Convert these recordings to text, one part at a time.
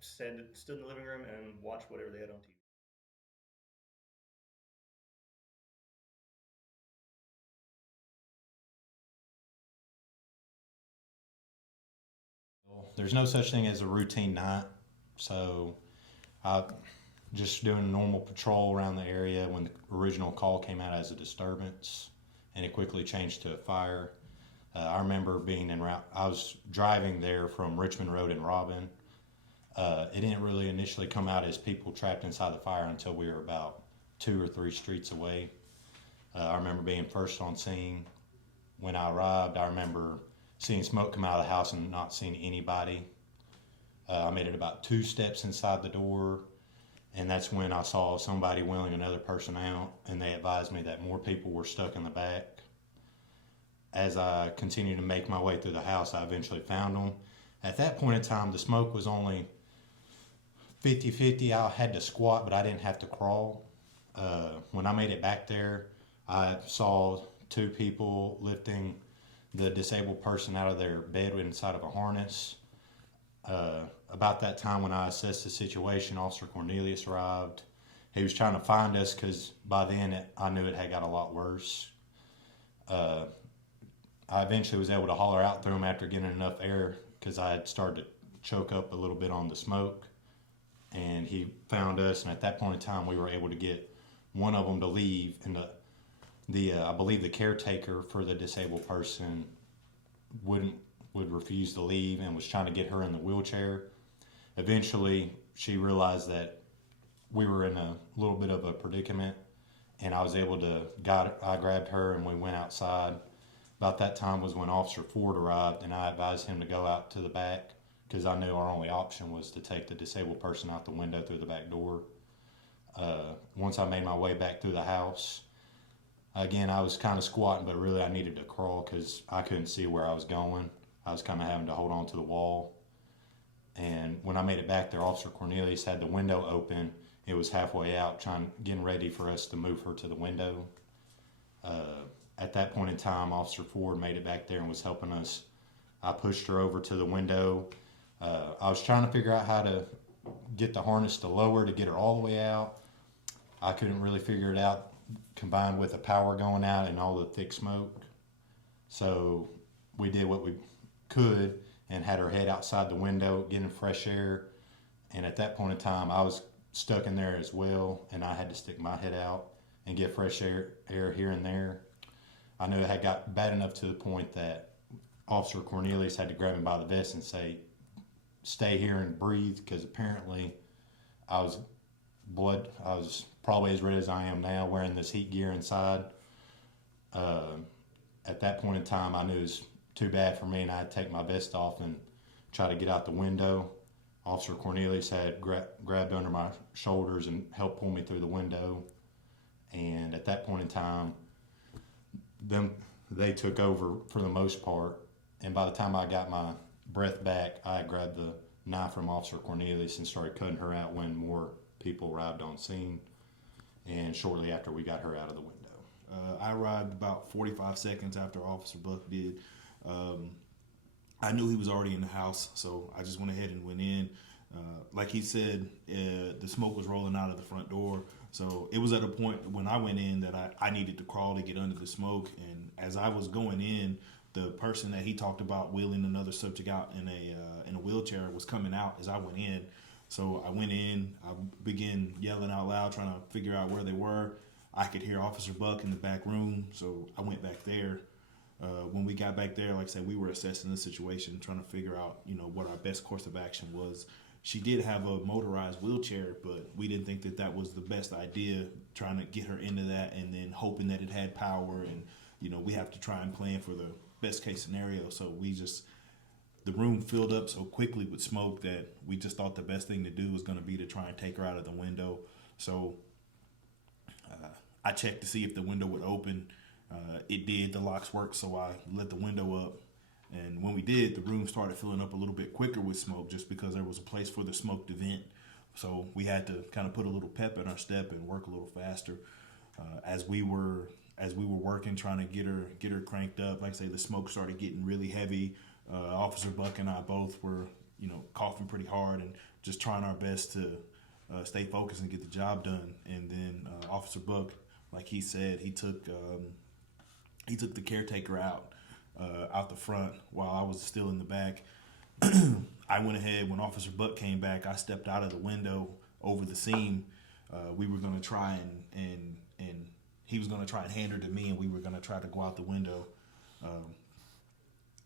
stood in the living room and watched whatever they had on TV. There's no such thing as a routine night, so I just doing a normal patrol around the area when the original call came out as a disturbance, and it quickly changed to a fire. I remember being en route. I was driving there from Richmond Road in Robin. It didn't really initially come out as people trapped inside the fire until we were about 2 or 3 streets away. I remember being first on scene. When I arrived, I remember seeing smoke come out of the house and not seeing anybody. I made it about 2 steps inside the door, and that's when I saw somebody wheeling another person out, and they advised me that more people were stuck in the back. As I continued to make my way through the house, I eventually found them. At that point in time, the smoke was only 50-50. I had to squat, but I didn't have to crawl. When I made it back there, I saw 2 people lifting the disabled person out of their bed inside of a harness. About that time when I assessed the situation, Officer Cornelius arrived. He was trying to find us because by then I knew it had got a lot worse. I eventually was able to holler out through him after getting enough air because I had started to choke up a little bit on the smoke. And he found us, and at that point in time, we were able to get one of them to leave. And I believe the caretaker for the disabled person would refuse to leave and was trying to get her in the wheelchair. Eventually, she realized that we were in a little bit of a predicament, and I was able to I grabbed her and we went outside. About that time was when Officer Ford arrived, and I advised him to go out to the back because I knew our only option was to take the disabled person out the window through the back door. Once I made my way back through the house, again, I was kind of squatting, but really I needed to crawl because I couldn't see where I was going. I was kind of having to hold on to the wall. And when I made it back there, Officer Cornelius had the window open. It was halfway out, getting ready for us to move her to the window. At that point in time, Officer Ford made it back there and was helping us. I pushed her over to the window. I was trying to figure out how to get the harness to lower to get her all the way out. I couldn't really figure it out, combined with the power going out and all the thick smoke. So we did what we could and had her head outside the window, getting fresh air. And at that point in time, I was stuck in there as well, and I had to stick my head out and get fresh air here and there. I knew it had got bad enough to the point that Officer Cornelius had to grab him by the vest and say, "Stay here and breathe," because apparently I was probably as red as I am now, wearing this heat gear inside. At that point in time, I knew it was too bad for me, and I had to take my vest off and try to get out the window. Officer Cornelius had grabbed under my shoulders and helped pull me through the window. And at that point in time, they took over for the most part. And by the time I got my breath back, I grabbed the knife from Officer Cornelius and started cutting her out when more people arrived on scene. And shortly after, we got her out of the window. I arrived about 45 seconds after Officer Buck did. I knew he was already in the house, so I just went ahead and went in. Like he said, the smoke was rolling out of the front door. So it was at a point when I went in that I needed to crawl to get under the smoke. And as I was going in, the person that he talked about wheeling another subject out in a wheelchair was coming out as I went in. So I went in, I began yelling out loud, trying to figure out where they were. I could hear Officer Buck in the back room, so I went back there. When we got back there, like I said, we were assessing the situation, trying to figure out, what our best course of action was. She did have a motorized wheelchair, but we didn't think that was the best idea, trying to get her into that and then hoping that it had power. And, we have to try and plan for the best case scenario. So the room filled up so quickly with smoke that we just thought the best thing to do was going to be to try and take her out of the window. So I checked to see if the window would open. It did. The locks worked, so I let the window up. And when we did, the room started filling up a little bit quicker with smoke just because there was a place for the smoke to vent. So we had to kind of put a little pep in our step and work a little faster. As we were working, trying to get her cranked up, like I say, the smoke started getting really heavy. Officer Buck and I both were, coughing pretty hard and just trying our best to stay focused and get the job done. And then Officer Buck, like he said, he took the caretaker out the front while I was still in the back. I went ahead when Officer Buck came back. I stepped out of the window over the seam. We were going to try and he was going to try and hand her to me, and we were going to try to go out the window.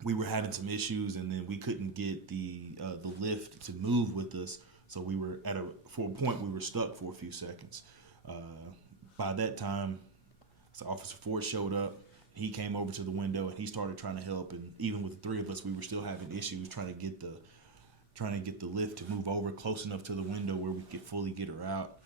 We were having some issues, and then we couldn't get the lift to move with us. So we were for a point we were stuck for a few seconds. By that time, so Officer Ford showed up. He came over to the window and he started trying to help. And even with the three of us, we were still having issues trying to get the lift to move over close enough to the window where we could fully get her out.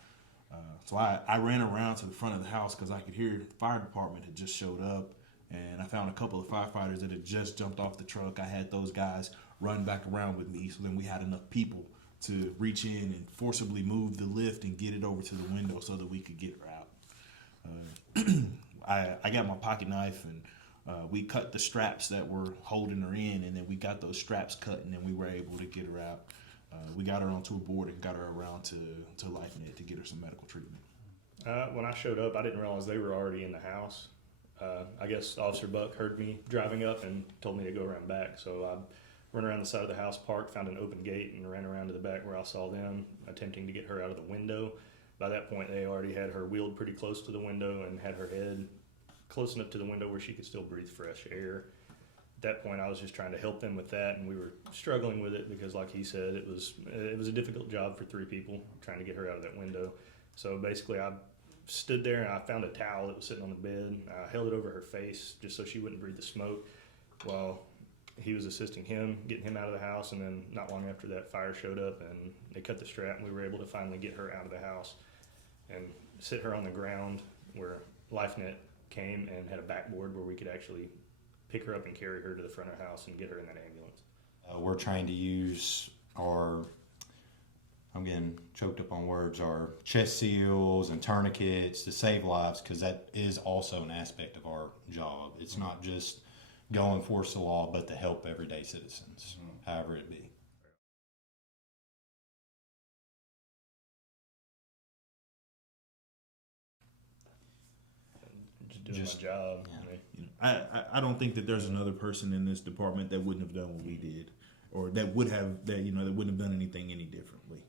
So I ran around to the front of the house because I could hear the fire department had just showed up, and I found a couple of firefighters that had just jumped off the truck. I had those guys run back around with me, so then we had enough people to reach in and forcibly move the lift and get it over to the window so that we could get her out. I got my pocket knife, and we cut the straps that were holding her in, and then we got those straps cut, and then we were able to get her out. We got her onto a board and got her around to LifeNet to get her some medical treatment. When I showed up, I didn't realize they were already in the house. I guess Officer Buck heard me driving up and told me to go around back. So I ran around the side of the house, parked, found an open gate, and ran around to the back where I saw them attempting to get her out of the window. By that point, they already had her wheeled pretty close to the window and had her head close enough to the window where she could still breathe fresh air. At that point, I was just trying to help them with that, and we were struggling with it because, like he said, it was a difficult job for three people trying to get her out of that window. So basically, I stood there and I found a towel that was sitting on the bed. I held it over her face just so she wouldn't breathe the smoke while he was assisting him, getting him out of the house. And then not long after that, fire showed up and they cut the strap, and we were able to finally get her out of the house and sit her on the ground where LifeNet came and had a backboard where we could actually pick her up and carry her to the front of the house and get her in that ambulance. We're trying to use I'm getting choked up on words, our chest seals and tourniquets to save lives, because that is also an aspect of our job. It's not just go enforce the law, but to help everyday citizens, however it be. Just doing my job. Yeah. I don't think that there's another person in this department that wouldn't have done what we did, or that wouldn't have done anything any differently.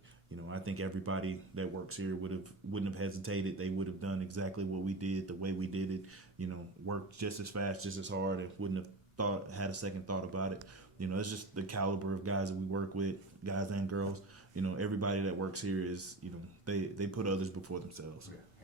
I think everybody that works here wouldn't have hesitated. They would have done exactly what we did, the way we did it. Worked just as fast, just as hard, and wouldn't have had a second thought about it. It's just the caliber of guys that we work with, guys and girls. Everybody that works here is, they put others before themselves. Yeah.